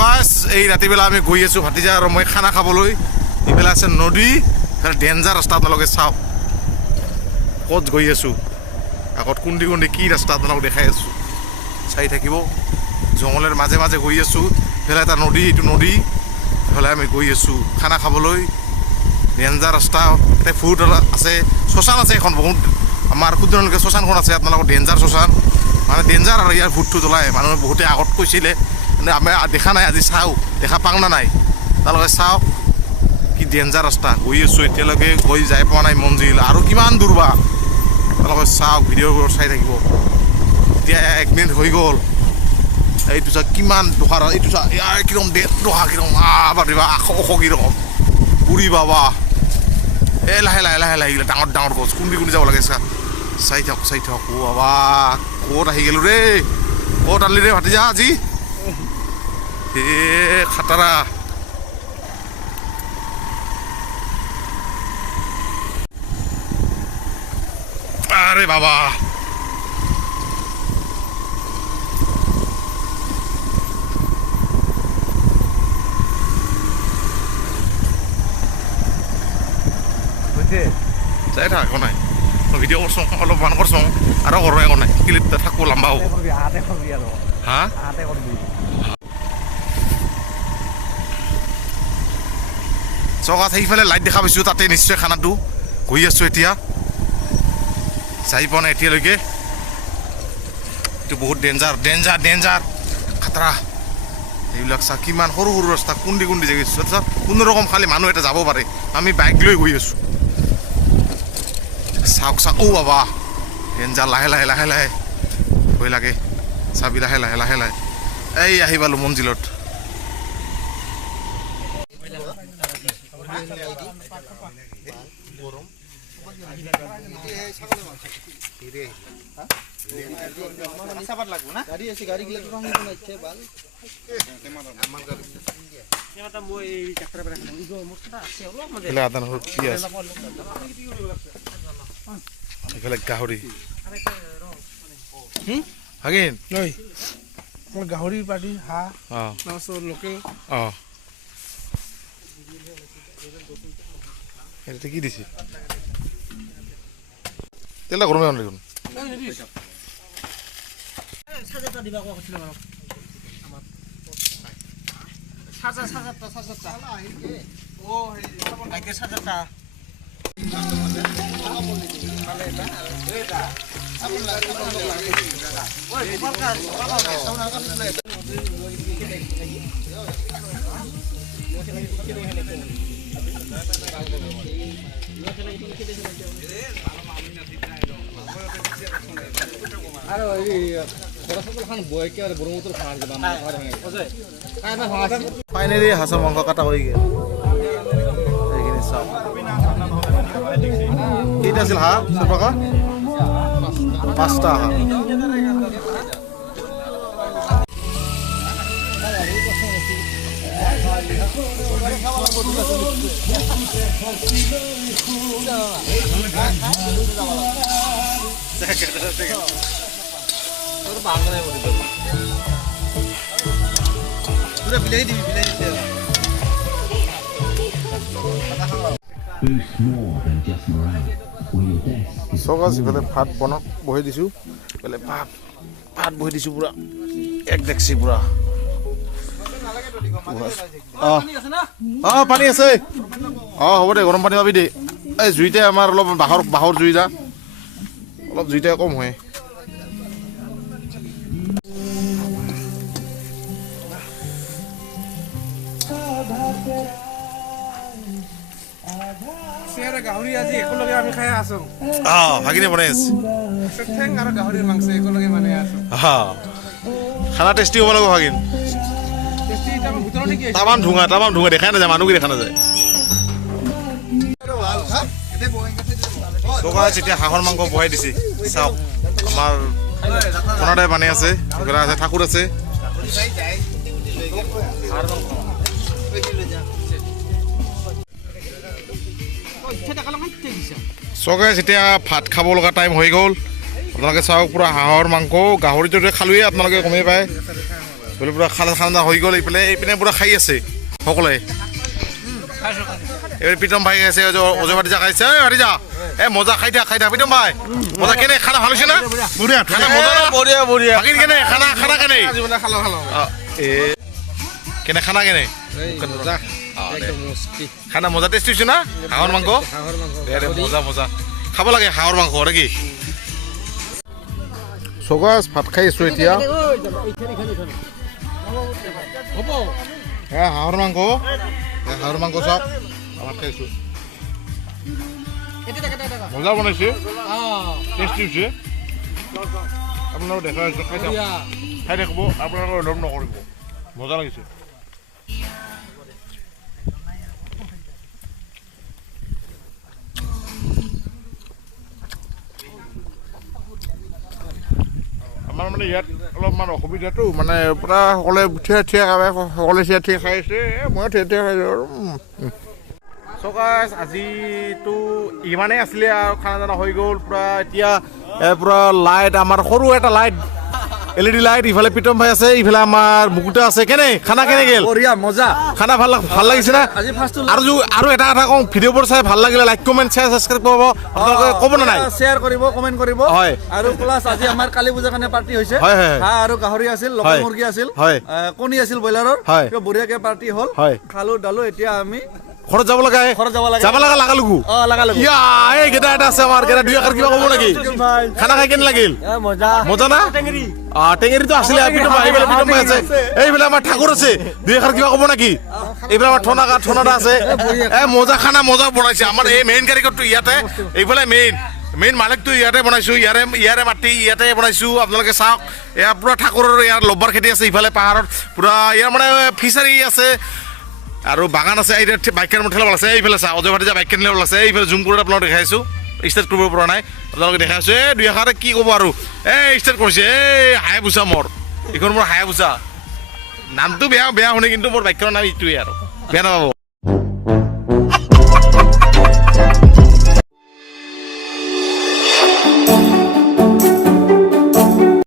গাইছ এই ৰাতিবেলা আমি গৈ আছোঁ ভাতিজা আৰু মই খানা খাবলৈ ইফালে আছে নদী ইফালে ডেঞ্জাৰ ৰাস্তা আপোনালোকে চাওক ক'ত গৈ আছোঁ আগত কুন্দি কুন্দি কি ৰাস্তা আপোনালোকক দেখাই আছোঁ চাই থাকিব জংঘলৰ মাজে মাজে গৈ আছোঁ ইফালে এটা নদী এইটো নদী ইফালে আমি গৈ আছোঁ খানা খাবলৈ ডেঞ্জাৰ ৰাস্তা তাতে ফুড আছে শ্মশান আছে এখন বহুত আমাৰ ক্ষুদ্ৰলৈকে শ্মশানখন আছে আপোনালোকৰ ডেঞ্জাৰ শ্মশান মানে ডেঞ্জাৰ আৰু ইয়াৰ ফুডটো জ্বলাই মানুহে বহুতে আগত কৈছিলে মানে আমি দেখা নাই আজি চাওঁ দেখা পাওঁ না নাই তেওঁলোকে চাওক কি ডেঞ্জাৰ ৰাস্তা গৈ আছোঁ এতিয়ালৈকে গৈ যাই পোৱা নাই মন্দিৰ আৰু কিমান দূৰ বা তেওঁলোকে চাওক ভিডিঅ'বোৰ চাই থাকিব এতিয়া 1 মিনিট হৈ গ'ল এইটো চা কিমান দোহাৰ এইটো চা কিৰম দোহা কিৰম বাবা ওখ কিৰম উৰি বাবা এই লাহে লাহে লাহে লাহে ডাঙৰ ডাঙৰ গছ কুন্দি কুন্দি যাব লাগে চাই থাকক অ' বাবা ক'ত আহি গ'লোঁ ৰে ক'ত আনিলি ৰে ভাতিজা আজি খাটাৰা আৰে বাবা চাই থাক একো নাই ভিডিঅ' কৰছোঁ অলপমান কৰছোঁ আৰু কৰোঁ একো নাই ক্লিপ থাকব লম্বা হ'ব হা চকাত সেইফালে লাইট দেখা পাইছোঁ তাতে নিশ্চয় খানাটো গৈ আছোঁ এতিয়া চাই পোৱা নাই এতিয়ালৈকে এইটো বহুত ডেঞ্জাৰ ডেঞ্জাৰ ডেঞ্জাৰ খাতৰা এইবিলাক চা কিমান সৰু সৰু ৰাস্তা কুন্দি কুন্দি জেগা চা কোনো ৰকম খালি মানুহ এটা যাব পাৰে আমি বাইক লৈ গৈ আছোঁ চাওক চাওক অ' বাবা ডেঞ্জাৰ লাহে লাহে লাহে লাহে ভয় লাগে চাবি লাহে লাহে লাহে লাহে এই আহি পালোঁ মঞ্জিলত গাহৰি হাগিন গাহৰি পাৰ্টি হাঁহ লোকেল অঁ এটা কি দিছে তেলটা গৰমে অন দেখোন ফাইনেলি হাঁহৰ মাংস কাটা হৈ গ'ল এইখিনি চাওক কেইটা আছিল হাঁহ টকা 5টা হাঁহ বিলাহী দিবি বিলাহী চকাছ ইফালে ভাত বনাওক বহি দিছোঁ ইফালে ভাত বহি দিছোঁ পূৰা এক ডেক্সি পূৰা অঁ পানী আছে অঁ হ'ব দে গৰম পানী পাবি দেই এই জুইতে আমাৰ অলপ বাঁহৰ জুই যা অলপ জুইতে কম হয় গাহৰি আজি একেলগে আমি খাই আছো ভাগিনে বনাই আছে ঠেং আৰু গাহৰিৰ মাংস একেলগে মানে আছো খানা টেষ্টি হ'ব লাগিব ভাগিন তামান ধুঙা দেখাই নাযায় মানুহকে দেখা নাযায় এতিয়া হাঁহৰ মাংস বহাই দিছে চাওক আমাৰ কোনাতে পানী আছে ঠাকুৰ আছে চকাই যেতিয়া ভাত খাব লগা টাইম হৈ গ'ল আপোনালোকে চাওক পুৰা হাঁহৰ মাংস গাহৰিটো খালোৱেই আপোনালোকে গমেই পায় বোলে পূৰা খানা হৈ গ'ল এইপিনে পূৰা খাই আছে সকলোৱে এইবাৰ প্ৰীতম ভাই আছে অজয় ভাটিজা খাইছে ভাটিজা মজা খাই থাক প্ৰীতম ভাই মজা কেনে খানা ভাল হৈছে না খানা মজা না বঢ়িয়া বাকী কেনে খানা কেনে খালো কেনে খানা কেনে খানা মজা টেষ্ট হৈছে না হাঁহৰ মাংস মজা খাব লাগে হাঁহৰ মাংস নেকি চগাছ ভাত খাই আছো এতিয়া হাঁহৰ মাংস চাওক ভাত খাইছো মজা বনাইছে টেষ্টি হৈছে আপোনালোকে দেখা হৈছে খাই থাকিব আপোনালোকে অলপ নকৰিব মজা লাগিছে আমাৰ মানে ইয়াত অলপমান অসুবিধাটো মানে পূৰা সকলোৱে থিয়া সকলোৱে থিয়া খাই আছে মই থিয়া খাইছোঁ আৰু চকাছ আজিতো ইমানেই আছিলে আৰু খানা দানা হৈ গ'ল পূৰা এতিয়া পূৰা লাইট আমাৰ সৰু এটা লাইট LED লাইট ইফালে প্ৰীতম ভাই আছে ইফালে আমাৰ মুকুতা আছে কেনে খানা কেনে গ'ল বঢ়িয়া মজা খানা ভাল লাগিছে না আজি ফাৰ্ষ্ট আৰু এটা কওঁ ভিডিঅ'বোৰ চাই ভাল লাগিলে লাইক কমেণ্ট শ্বেয়াৰ ছাবস্ক্ৰাইব কৰিব আপোনালোকে ক'ব না নাই শ্বেয়াৰ কৰিব কমেণ্ট কৰিব হয় আৰু প্লাছ আজি আমাৰ কালী পূজাৰ কাৰণে পাৰ্টি হৈছে হয় হয় হাঁহ আৰু গাহৰি আছিল লোকেল মুৰ্গী আছিল হয় কণী আছিল ব্ৰইলাৰৰ হয় বঢ়িয়াকে পাৰ্টি হ'ল হয় খালো ডালো এতিয়া আমি ঘৰত যাব লাগে লাগালোগো এইকেইটা এটা আছে আমাৰ কেইটা দুই এষাৰ কিবা ক'ব নেকি খানা খাই কেনে লাগিল মজা না টেঙেৰিটো আছিলে আছে এইফালে আমাৰ ঠাকুৰ আছে দুই এষাৰ কিবা ক'ব নেকি এইফালে আমাৰ ঠনাদা আছে মজা খানা মজা বনাইছে আমাৰ এই মেইন কাৰিকৰটো ইয়াতে এইফালে মেইন মালিকটো ইয়াতে বনাইছো ইয়াৰে মাটি ইয়াতে বনাইছো আপোনালোকে চাওক এয়া পুৰা ঠাকুৰৰ ইয়াৰ লব্বাৰ খেতি আছে ইফালে পাহাৰত পুৰা ইয়াৰ মানে ফিচাৰী আছে আৰু বাগান আছে বাইকেৰ ঠেলা আছে এইফালে চা অজয় ভাটিজা বাইকেৰ ঠেলা আছে এইফালে জুম কৰি আপোনালোক দেখাইছোঁ ষ্টাৰ্ট কৰিব পৰা নাই আপোনালোকে দেখাইছোঁ দুই এষাৰে কি ক'ব আৰু ষ্টাৰ্ট কৰিছে হায়াবুছা মোৰ এইখন মোৰ হায়াবুছা নামটো বেয়া শুনে কিন্তু মোৰ বাইকেৰ নাম এইটোৱে আৰু বেয়া নাপাব